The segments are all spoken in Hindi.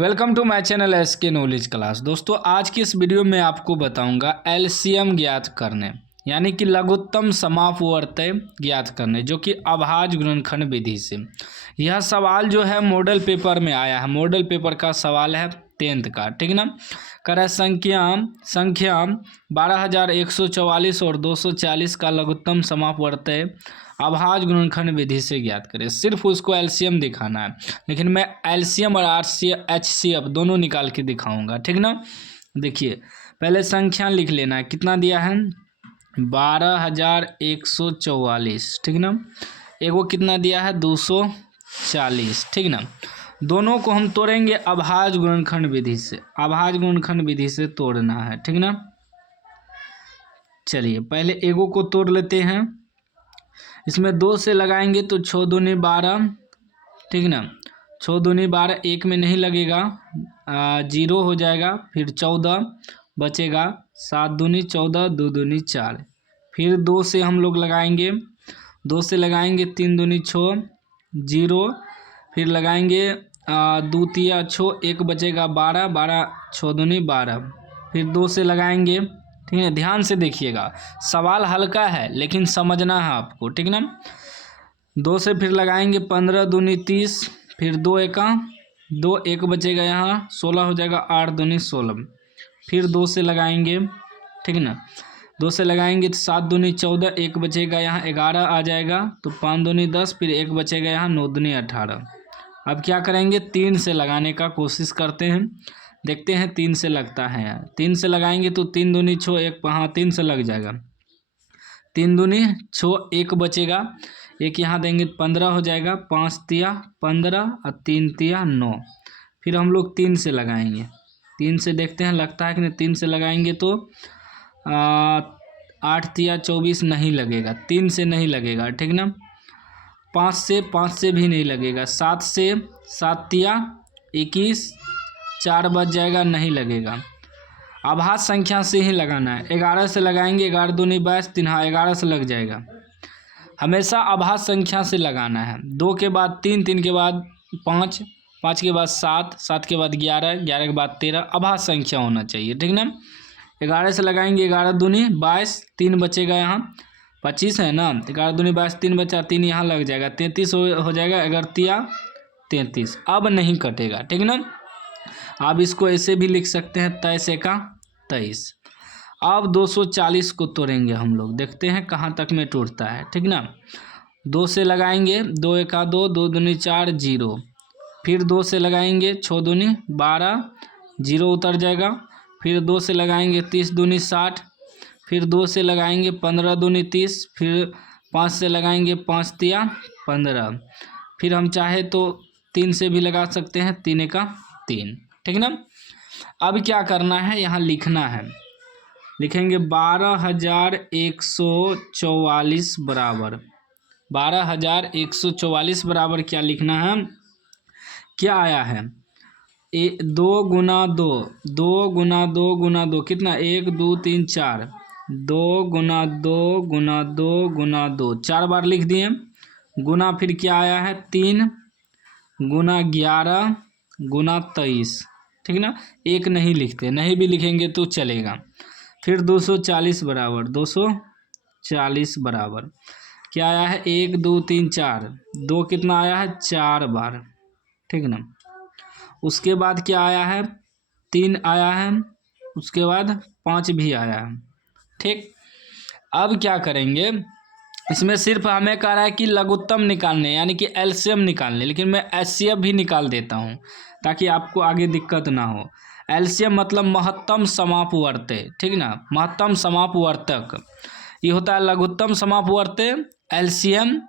Welcome to my channel SK knowledge class. दोस्तों आज की इस वीडियो में आपको बताऊंगा एलसीएम ज्ञात करने यानी कि लघुत्तम समापवर्तय ज्ञात करने, जो कि अभाज्य गुणनखंड विधि से। यह सवाल जो है मॉडल पेपर में आया है। मॉडल पेपर का सवाल है 10th का, ठीक ना। कर संख्या 12,144 और 240 का लघुत्तम समापवर्तय अभाज्य गुणनखंड विधि से ज्ञात करें। सिर्फ उसको एलसीएम दिखाना है, लेकिन मैं एलसीएम और एचसीएफ दोनों निकाल के दिखाऊंगा, ठीक ना। देखिए पहले संख्या लिख लेना है, कितना दिया है 12,144, ठीक ना। एगो कितना दिया है 240, ठीक ना। दोनों को हम तोड़ेंगे अभाज्य गुणनखंड विधि से। अभाज्य गुणनखंड विधि से तोड़ना है, ठीक ना। चलिए पहले एगो को तोड़ लेते हैं। इसमें 2 से लगाएंगे तो 6 दूनी 12, ठीक ना। 6 दूनी 12 एक में नहीं लगेगा, 0 हो जाएगा। फिर 14 बचेगा, 7 दूनी 14, 2 दूनी 4। फिर 2 से हम लोग लगाएंगे, 2 से लगाएंगे 3 दूनी 6, 0। फिर लगाएंगे 2 तिया 6, 1 बचेगा 12, 12 6 दूनी 12। फिर 2 से लगाएंगे, ठीक है। ध्यान से देखिएगा, सवाल हल्का है लेकिन समझना है आपको, ठीक ना। 2 से फिर लगाएंगे 15 दूनी 30, फिर 2 एका 2, 1 बचेगा यहाँ 16 हो जाएगा, 8 दूनी 16। फिर 2 से लगाएंगे, ठीक ना। 2 से लगाएंगे तो 7 दूनी 14, 1 बचेगा यहाँ 11 आ जाएगा, तो 5 दूनी 10, फिर 1 बचेगा यहाँ 9 दूनी 18। अब क्या करेंगे 3 से लगाने का कोशिश करते हैं, देखते हैं 3 से लगता है यार। 3 से लगाएंगे तो 3 दूनी 6, 1 हाँ 3 से लग जाएगा। 3 दूनी 6, 1 बचेगा, 1 यहाँ देंगे 15 हो जाएगा, 5 तिया 15 और 3 तिया 9। फिर हम लोग 3 से लगाएंगे, 3 से देखते हैं लगता है कि नहीं। 3 से लगाएंगे तो 8 तिया 24 नहीं लगेगा, 3 से नहीं लगेगा, ठीक ना। 5 से भी नहीं लगेगा, 7 से 7 तिया 21, 4 बच जाएगा, नहीं लगेगा। अभाज्य संख्या से ही लगाना है। 11 से लगाएंगे, 11 दूनी 22, 3 हाँ 11 से लग जाएगा। हमेशा अभाज्य संख्या से लगाना है। 2 के बाद 3, 3 के बाद 5, 5 के बाद 7, 7 के बाद 11, 11 के बाद 13, अभाज्य संख्या होना चाहिए, ठीक ना। 11 से लगाएंगे, 11 दूनी 22, 3 बचेगा यहाँ 25 है ना। 11 दूनी 22, 3 बचा, 3 यहाँ लग जाएगा, 33 हो जाएगा। 11 तिया 33, अब नहीं कटेगा, ठीक ना। आप इसको ऐसे भी लिख सकते हैं 23 का 23। अब 240 को तोड़ेंगे हम लोग, देखते हैं कहाँ तक में टूटता है, ठीक ना। 2 से लगाएंगे, 2 एका 2, 2 दूनी 4, 0। फिर 2 से लगाएंगे 6 दूनी 12, 0 उतर जाएगा। फिर 2 से लगाएंगे 30 दूनी 60। फिर 2 से लगाएंगे 15 दूनी 30। फिर 5 से लगाएंगे 5 तिया 15। फिर हम चाहे तो 3 से भी लगा सकते हैं, 3 का 3, ठीक ना। अब क्या करना है, यहाँ लिखना है। लिखेंगे 12,144 बराबर 12,144 बराबर क्या लिखना है, क्या आया है 2 गुना 2, 2 गुना 2 गुना 2 कितना 1 2 3 4, 2 गुना 2 गुना 2 गुना 2, 4 बार लिख दिए। गुना फिर क्या आया है 3 गुना 11 गुना 23, ठीक ना। 1 नहीं लिखते, नहीं भी लिखेंगे तो चलेगा। फिर 240 बराबर 240 बराबर क्या आया है 1 2 3 4, 2 कितना आया है 4 बार, ठीक ना। उसके बाद क्या आया है 3 आया है, उसके बाद 5 भी आया है, ठीक। अब क्या करेंगे, इसमें सिर्फ हमें कह रहा है कि लघुत्तम निकालने यानी कि एलसीएम निकालने, लेकिन मैं एचसीएफ भी निकाल देता हूँ ताकि आपको आगे दिक्कत ना हो। एलसीएम मतलब महत्तम समापवर्तय, ठीक ना, महत्तम समापवर्तक। ये होता है लघुत्तम समापवर्तय एलसीएम,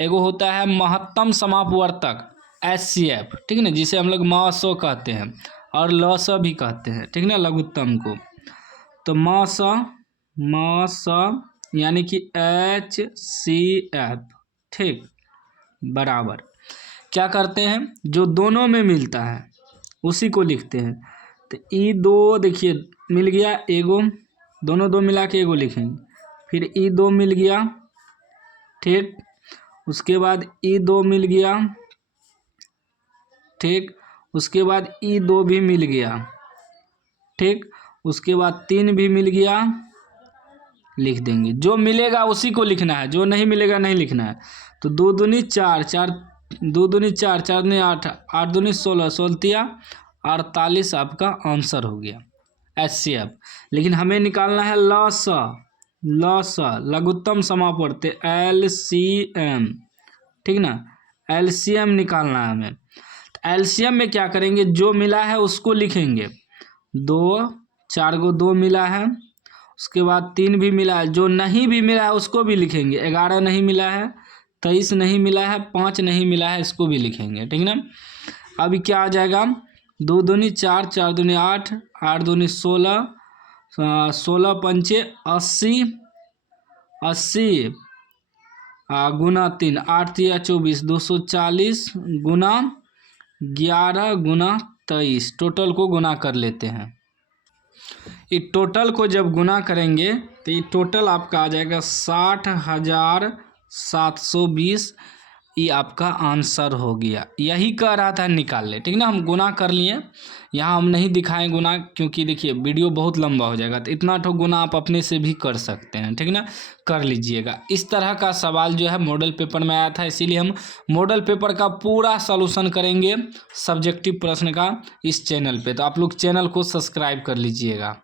एगो होता है महत्तम समापवर्तक एचसीएफ, ठीक ना, जिसे हम लोग मस कहते हैं और लस भी कहते हैं, ठीक ना, लघुत्तम को। तो मस यानी कि एचसीएफ, ठीक, बराबर क्या करते हैं, जो दोनों में मिलता है उसी को लिखते हैं। तो ई 2 देखिए मिल गया एगो, दोनों 2 मिला के एगो लिखेंगे। फिर ई 2 मिल गया, ठीक। उसके बाद ई 2 मिल गया, ठीक। उसके बाद E2 भी मिल गया, ठीक। उसके बाद 3 भी मिल गया, लिख देंगे। जो मिलेगा उसी को लिखना है, जो नहीं मिलेगा नहीं लिखना है। तो 2 दूनी 4, 4 2 दूनी 4, 4 दूनी 8, 8 दूनी 16, 16 48 आपका आंसर हो गया HCF। लेकिन हमें निकालना है लसा लघुत्तम समापवर्ती LCM, ठीक ना। LCM निकालना है हमें। तो LCM में क्या करेंगे, जो मिला है उसको लिखेंगे। 2 4 को 2 मिला है, उसके बाद 3 भी मिला है। जो नहीं भी मिला है उसको भी लिखेंगे। 11 नहीं मिला है, 23 नहीं मिला है, 5 नहीं मिला है, इसको भी लिखेंगे, ठीक ना। अभी क्या आ जाएगा, 2 दूनी 4, 4 दूनी 8, 8 दूनी 16, 16 पंचे 80, 80 गुना 3, 8 या 24, 240 गुना 11 गुना 23। टोटल को गुना कर लेते हैं। ये टोटल को जब गुना करेंगे तो ये टोटल आपका आ जाएगा 60,720। ये आपका आंसर हो गया। यही कह रहा था निकाल ले, ठीक ना। हम गुना कर लिए, यहाँ हम नहीं दिखाएं गुना, क्योंकि देखिए वीडियो बहुत लंबा हो जाएगा। तो इतना तो गुना आप अपने से भी कर सकते हैं, ठीक ना, कर लीजिएगा। इस तरह का सवाल जो है मॉडल पेपर में आया था, इसीलिए हम मॉडल पेपर का पूरा सॉल्यूशन करेंगे सब्जेक्टिव प्रश्न का इस चैनल पे। तो आप लोग चैनल को सब्सक्राइब कर लीजिएगा।